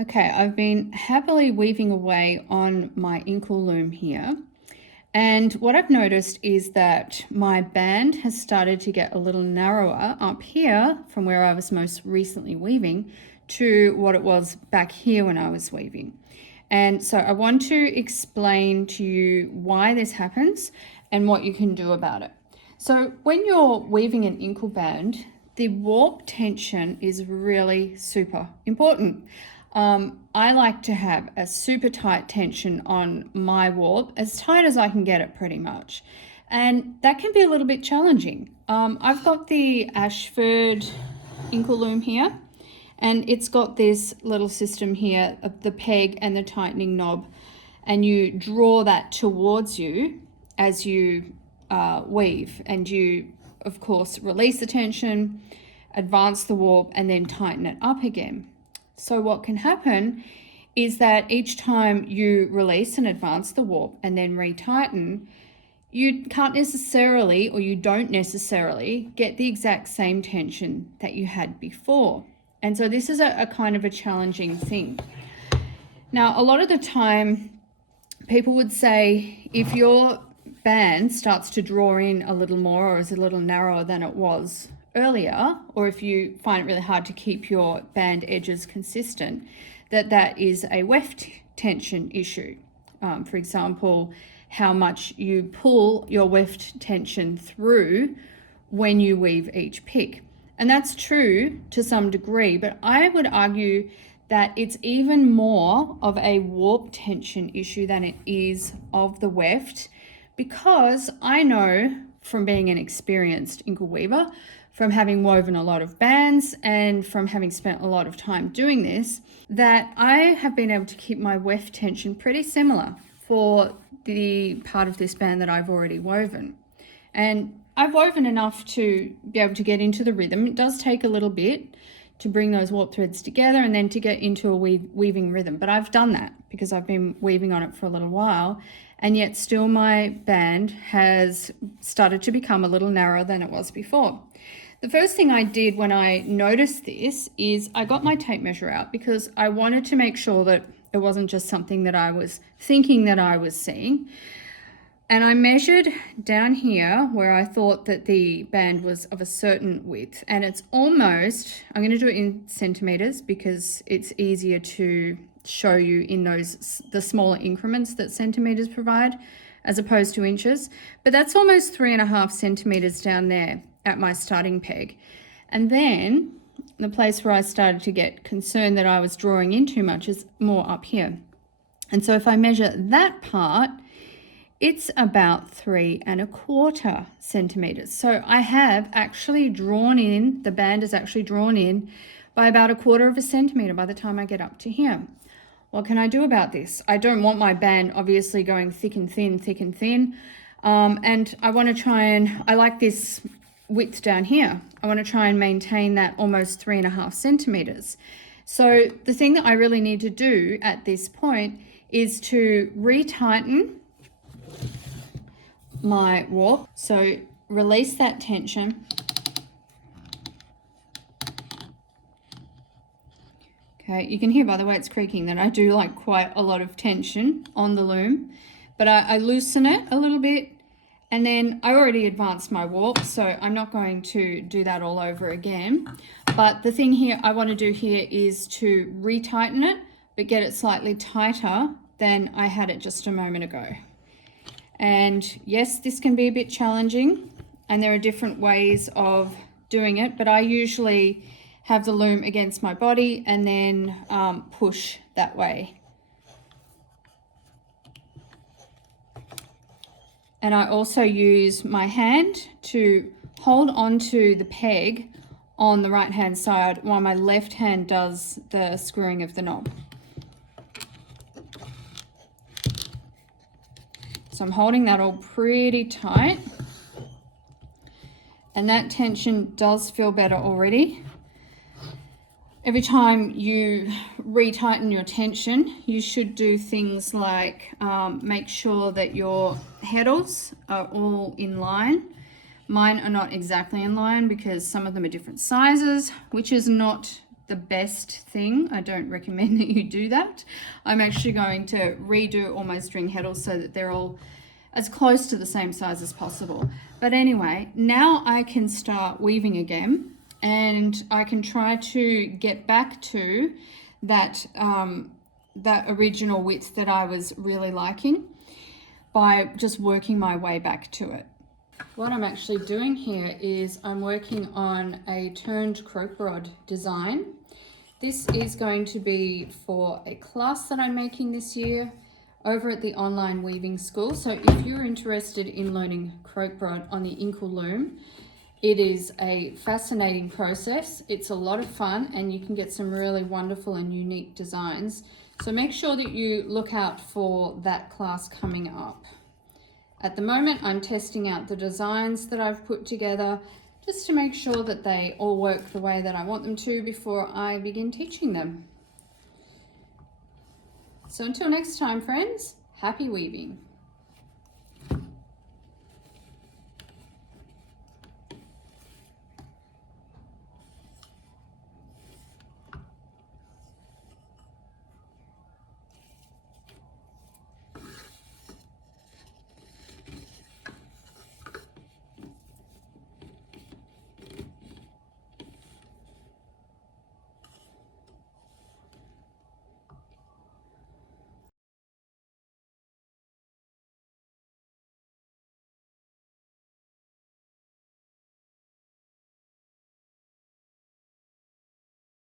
Okay, I've been happily weaving away on my Inkle loom here. And what I've noticed is that my band has started to get a little narrower up here from where I was most recently weaving to what it was back here when I was weaving. And so I want to explain to you why this happens and what you can do about it. So when you're weaving an Inkle band, the warp tension is really super important. I like to have a super tight tension on my warp, as tight as I can get it pretty much. And that can be a little bit challenging. I've got the Ashford Inkle loom here, and it's got this little system here of the peg and the tightening knob, and you draw that towards you as you weave, and you of course release the tension, advance the warp, and then tighten it up again. So what can happen is that each time you release and advance the warp and then retighten, you can't necessarily, or you don't necessarily, get the exact same tension that you had before. And so this is a kind of a challenging thing. Now, a lot of the time, people would say if your band starts to draw in a little more or is a little narrower than it was earlier, or if you find it really hard to keep your band edges consistent, that is a weft tension issue. For example, how much you pull your weft tension through when you weave each pick. And that's true to some degree, but I would argue that it's even more of a warp tension issue than it is of the weft, because I know from being an experienced Inkle weaver, from having woven a lot of bands and from having spent a lot of time doing this, that I have been able to keep my weft tension pretty similar for the part of this band that I've already woven. And I've woven enough to be able to get into the rhythm. It does take a little bit to bring those warp threads together and then to get into a weaving rhythm. But I've done that because I've been weaving on it for a little while, and yet still my band has started to become a little narrower than it was before. The first thing I did when I noticed this is I got my tape measure out, because I wanted to make sure that it wasn't just something that I was thinking that I was seeing. And I measured down here where I thought that the band was of a certain width, and it's almost, I'm going to do it in centimeters because it's easier to show you in the smaller increments that centimeters provide as opposed to inches, but that's almost 3.5 centimeters down there at my starting peg. And then the place where I started to get concerned that I was drawing in too much is more up here. And so if I measure that part, it's about 3.25 centimeters. So I have actually drawn in, the band is actually drawn in by about 1/4 centimeter by the time I get up to here. What can I do about this? I don't want my band obviously going thick and thin, thick and thin. And I want to try and, I like this width down here. I want to try and maintain that almost 3.5 centimeters. So the thing that I really need to do at this point is to retighten my warp. So release that tension. Okay, you can hear by the way it's creaking that I do like quite a lot of tension on the loom, but I loosen it a little bit, and then I already advanced my warp, so I'm not going to do that all over again. But the thing here I want to do here is to retighten it, but get it slightly tighter than I had it just a moment ago. And yes, this can be a bit challenging, and there are different ways of doing it, but I usually have the loom against my body and then push that way. And I also use my hand to hold onto the peg on the right hand side while my left hand does the screwing of the knob. So I'm holding that all pretty tight, and that tension does feel better already. Every time you retighten your tension, you should do things like make sure that your heddles are all in line. Mine are not exactly in line because some of them are different sizes, which is not the best thing. I don't recommend that you do that. I'm actually going to redo all my string heddles so that they're all as close to the same size as possible. But anyway, now I can start weaving again, and I can try to get back to that, that original width that I was really liking by just working my way back to it. What I'm actually doing here is I'm working on a turned croak rod design. This is going to be for a class that I'm making this year over at the online weaving school. So if you're interested in learning croak rod on the Inkle loom, it is a fascinating process. It's a lot of fun, and you can get some really wonderful and unique designs. So make sure that you look out for that class coming up. At the moment, I'm testing out the designs that I've put together just to make sure that they all work the way that I want them to before I begin teaching them. So until next time, friends, happy weaving.